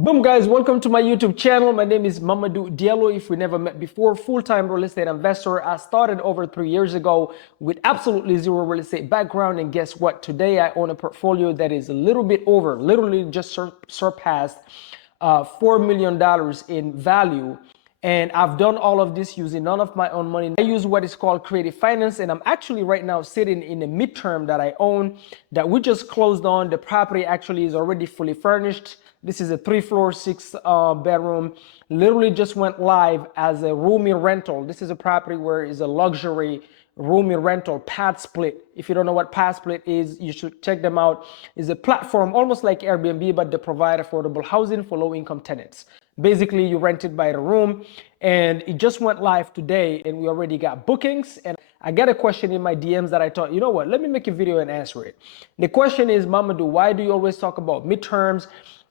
Boom guys, welcome to my YouTube channel. My name is Mamadou Diallo. If we never met before, full-time real estate investor. I started over 3 years ago with absolutely zero real estate background, and guess what? Today I own a portfolio that is a little bit over, literally just surpassed $4 million in value. And I've done all of this using none of my own money. I use what is called creative finance, and I'm actually right now sitting in a midterm that I own that we just closed on. The property actually is already fully furnished. This is a 3-floor, 6-bedroom. Literally just went live as a roomy rental. This is a property where it's a luxury roomy rental, pad split. If you don't know what pad split is, you should check them out. It's a platform almost like Airbnb, but they provide affordable housing for low-income tenants. Basically, you rent it by the room, and it just went live today, and we already got bookings. And I got a question in my DMs that I thought, you know what, let me make a video and answer it. The question is, Mamadou, why do you always talk about midterms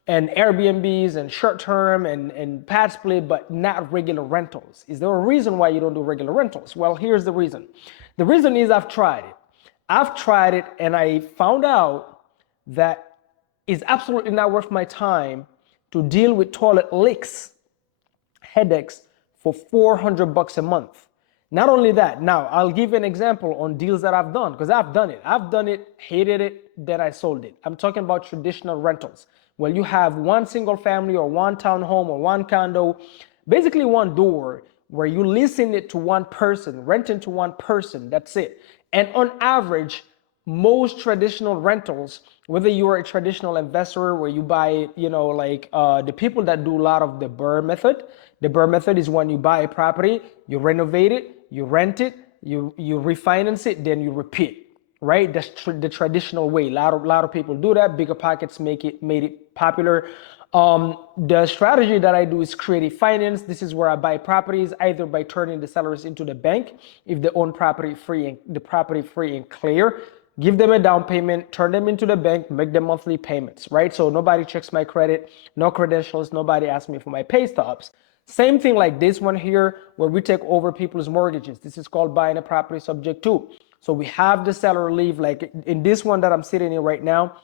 and Airbnbs and short-term and pad split, but not regular rentals? Is there a reason why you don't do regular rentals? Well, here's the reason. The reason is I've tried it. I've tried it, and I found out that it's absolutely not worth my time to deal with toilet leaks, headaches for $400 a month. Not only that, now I'll give you an example on deals that I've done, because I've done it. I've done it, hated it, then I sold it. I'm talking about traditional rentals. Well, you have one single family or one townhome or one condo, basically one door where you leasing it to one person, renting to one person, that's it. And on average, most traditional rentals, whether you are a traditional investor where you buy, the people that do a lot of the BRRRR method. The BRRRR method is when you buy a property, you renovate it, you rent it, you refinance it, then you repeat. Right? That's the traditional way. A lot of people do that. Bigger Pockets made it popular. The strategy that I do is creative finance. This is where I buy properties either by turning the sellers into the bank if they own property free and clear. Give them a down payment, turn them into the bank, make them monthly payments, right? So nobody checks my credit, no credentials, nobody asks me for my pay stubs. Same thing like this one here, where we take over people's mortgages. This is called buying a property subject to. So we have the seller leave, like in this one that I'm sitting in right now,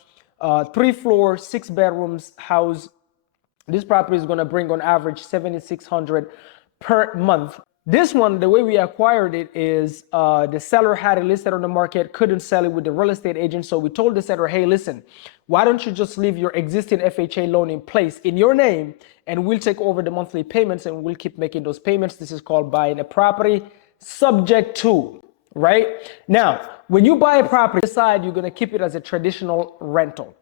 3-floor, 6 bedrooms house. This property is gonna bring on average $7,600 per month. This one, the way we acquired it is the seller had it listed on the market, couldn't sell it with the real estate agent. So we told the seller, hey, listen, why don't you just leave your existing FHA loan in place in your name, and we'll take over the monthly payments and we'll keep making those payments. This is called buying a property subject to, right? Now, when you buy a property, decide you're gonna keep it as a traditional rental.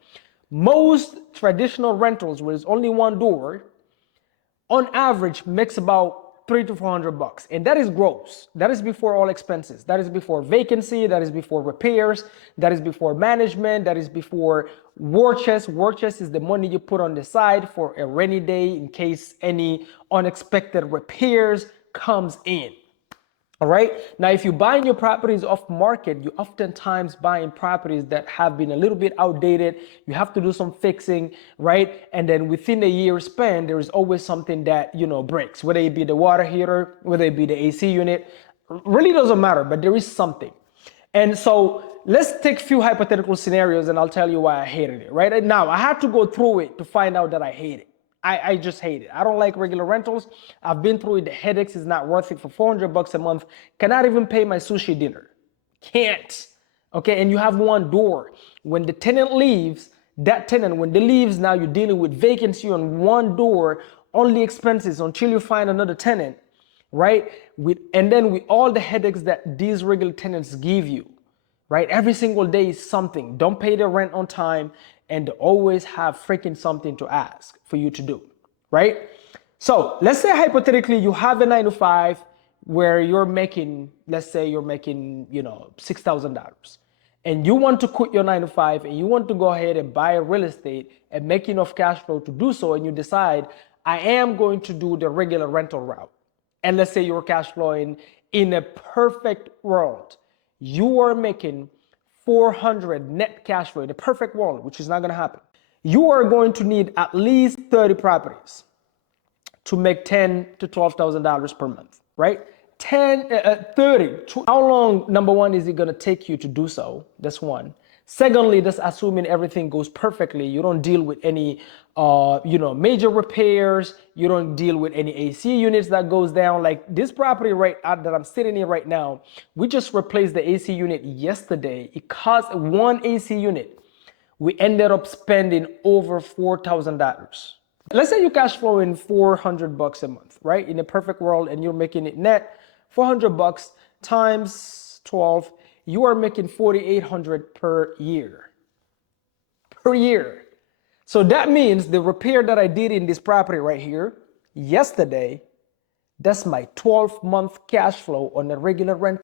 Most traditional rentals, where there's only one door, on average makes about $300 to $400, and that is gross. That is before all expenses. That is before vacancy. That is before repairs. That is before management. That is before war chest. War chest is the money you put on the side for a rainy day in case any unexpected repairs comes in. All right. Now, if you're buying your properties off market, you oftentimes buying properties that have been a little bit outdated. You have to do some fixing, right? And then within a year span, there is always something that, breaks, whether it be the water heater, whether it be the AC unit, really doesn't matter, but there is something. And so let's take a few hypothetical scenarios and I'll tell you why I hated it, right? Now, I had to go through it to find out that I hate it. I just hate it. I don't like regular rentals. I've been through it. The headaches is not worth it for $400 a month. Cannot even pay my sushi dinner. Can't. Okay, and you have one door. When the tenant leaves, when they leaves, now you're dealing with vacancy on one door, only expenses until you find another tenant, right? And then with all the headaches that these regular tenants give you, right? Every single day is something. Don't pay the rent on time, and always have freaking something to ask for you to do, right? So let's say hypothetically you have a 9 to 5 where you're making, let's say you're making, $6,000, and you want to quit your 9 to 5 and you want to go ahead and buy a real estate and make enough cash flow to do so, and you decide, I am going to do the regular rental route. And let's say you're cash flowing in a perfect world. You are making 400 net cash flow in the perfect world, which is not going to happen. You are going to need at least 30 properties to make $10,000 to $12,000 per month, right? 30. How long, number one, is it going to take you to do so? That's one. Secondly, that's assuming everything goes perfectly. You don't deal with any, major repairs. You don't deal with any AC units that goes down. Like this property that I'm sitting in right now, we just replaced the AC unit yesterday. It cost one AC unit. We ended up spending over $4,000. Let's say you cash flow in 400 bucks a month, right? In a perfect world, and you're making it net 400 bucks times 12, you are making 4,800 per year. Per year. So that means the repair that I did in this property right here yesterday, that's my 12-month cash flow on a regular rent.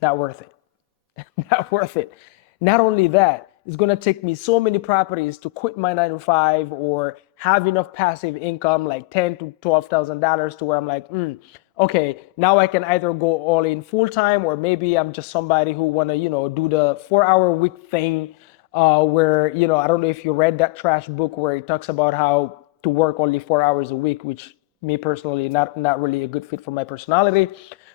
Not worth it. Not worth it. Not only that, it's going to take me so many properties to quit my 9 to 5 or have enough passive income like $10,000 to $12,000 to where I'm like, okay, now I can either go all in full time, or maybe I'm just somebody who want to, do the 4-hour week thing, where, I don't know if you read that trash book where it talks about how to work only 4 hours a week, which me personally, not really a good fit for my personality.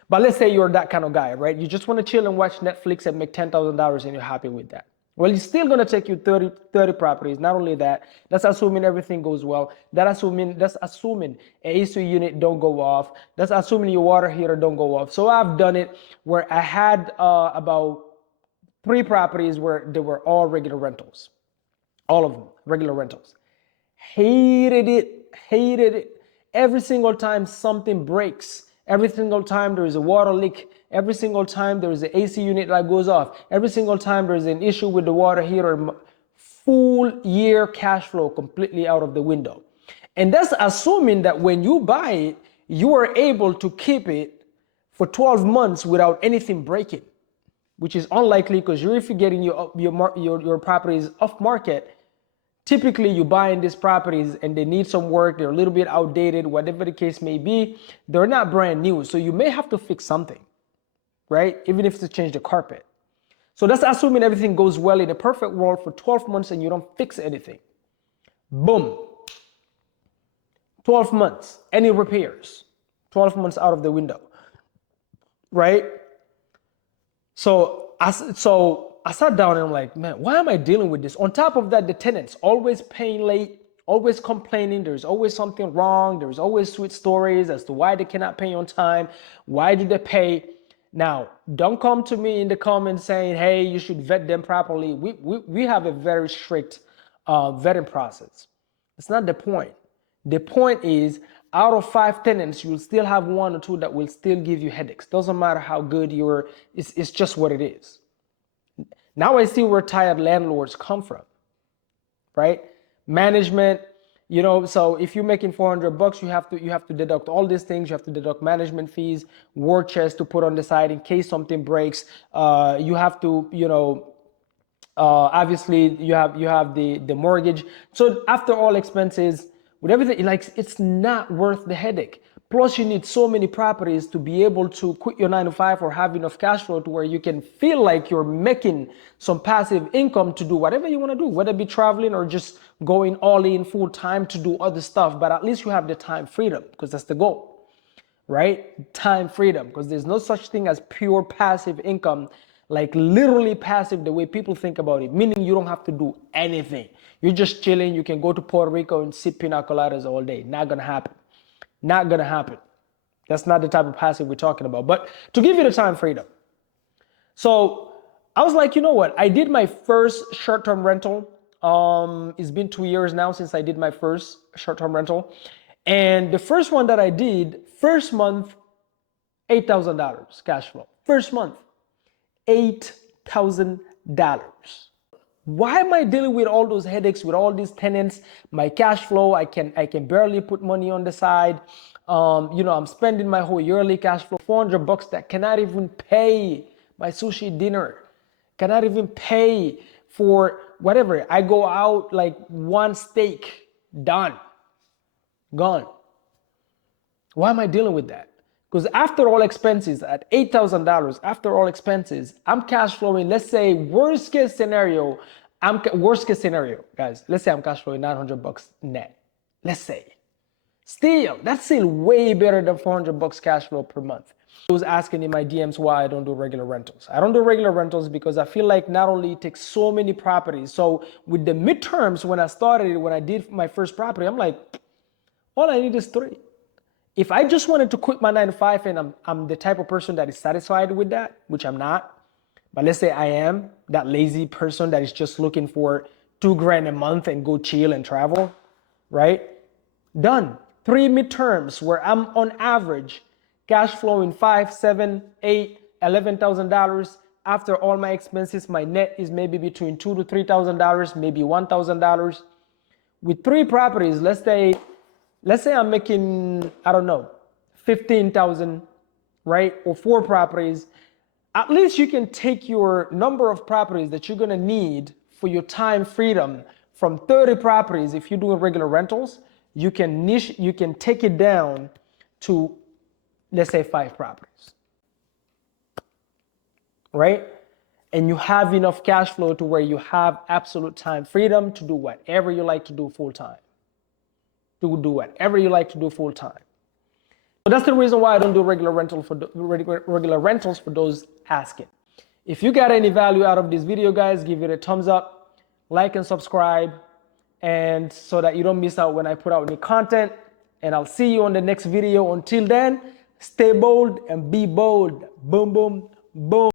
But let's say you're that kind of guy, right? You just want to chill and watch Netflix and make $10,000 and you're happy with that. Well, it's still going to take you 30 properties. Not only that, that's assuming everything goes well. That's assuming an AC unit don't go off. That's assuming your water heater don't go off. So I've done it where I had about 3 properties where they were all regular rentals. All of them, regular rentals. Hated it. Every single time something breaks, every single time there is a water leak, every single time there is an AC unit that goes off, every single time there is an issue with the water heater, full year cash flow completely out of the window. And that's assuming that when you buy it, you are able to keep it for 12 months without anything breaking, which is unlikely, because if you're getting your properties off market, typically you buy in these properties and they need some work, they're a little bit outdated, whatever the case may be, they're not brand new. So you may have to fix something, right? Even if it's to change the carpet. So that's assuming everything goes well in a perfect world for 12 months and you don't fix anything. Boom. 12 months, any repairs, 12 months out of the window, right? So I sat down and I'm like, man, why am I dealing with this? On top of that, the tenants always paying late, always complaining. There's always something wrong. There's always sweet stories as to why they cannot pay on time. Why do they pay? Now, don't come to me in the comments saying, hey, you should vet them properly. We have a very strict vetting process. It's not the point. The point is, out of 5 tenants, you'll still have 1 or 2 that will still give you headaches. Doesn't matter how good it's just what it is. Now I see where tired landlords come from, right? Management, so if you're making 400 bucks, you have to deduct all these things. You have to deduct management fees, war chest to put on the side in case something breaks. You have to, obviously you have the mortgage. So after all expenses, with everything, like, it's not worth the headache. Plus, you need so many properties to be able to quit your 9 to 5 or have enough cash flow to where you can feel like you're making some passive income to do whatever you want to do, whether it be traveling or just going all in full time to do other stuff. But at least you have the time freedom, because that's the goal, right? Time freedom, because there's no such thing as pure passive income, like literally passive the way people think about it, meaning you don't have to do anything. You're just chilling. You can go to Puerto Rico and sip pina coladas all day. Not going to happen. Not going to happen. That's not the type of passive we're talking about. But to give you the time freedom. So I was like, you know what? I did my first short-term rental. It's been 2 years now since I did my first short-term rental. And the first one that I did, first month, $8,000 cash flow. First month, $8,000. Why am I dealing with all those headaches with all these tenants? My cash flow, I can barely put money on the side. I'm spending my whole yearly cash flow, 400 bucks that cannot even pay my sushi dinner, cannot even pay for whatever. I go out like one steak, done, gone. Why am I dealing with that? Because after all expenses, at $8,000, after all expenses, I'm cash flowing, let's say worst case scenario, guys, let's say I'm cash flowing 900 bucks net. Let's say. Still, that's still way better than 400 bucks cash flow per month. Those asking in my DMs why I don't do regular rentals. I don't do regular rentals because I feel like not only it takes so many properties. So with the midterms, when I started, when I did my first property, I'm like, all I need is 3. If I just wanted to quit my 9 to 5 and I'm the type of person that is satisfied with that, which I'm not, but let's say I am that lazy person that is just looking for $2,000 a month and go chill and travel, right? Done. 3 midterms where I'm on average cash flowing $5, $7, $8, $11,000. After all my expenses, my net is maybe between $2,000 to $3,000, maybe $1,000. With 3 properties, let's say I'm making, I don't know, 15,000, right? Or 4 properties. At least you can take your number of properties that you're gonna need for your time freedom from 30 properties. If you're doing regular rentals, you can take it down to, let's say, 5 properties, right? And you have enough cash flow to where you have absolute time freedom to do whatever you like to do full time. To do whatever you like to do full time. So that's the reason why I don't do regular rentals for those asking. If you got any value out of this video, guys, give it a thumbs up, like and subscribe, and so that you don't miss out when I put out new content. And I'll see you on the next video. Until then, stay bold and be bold. Boom, boom, boom.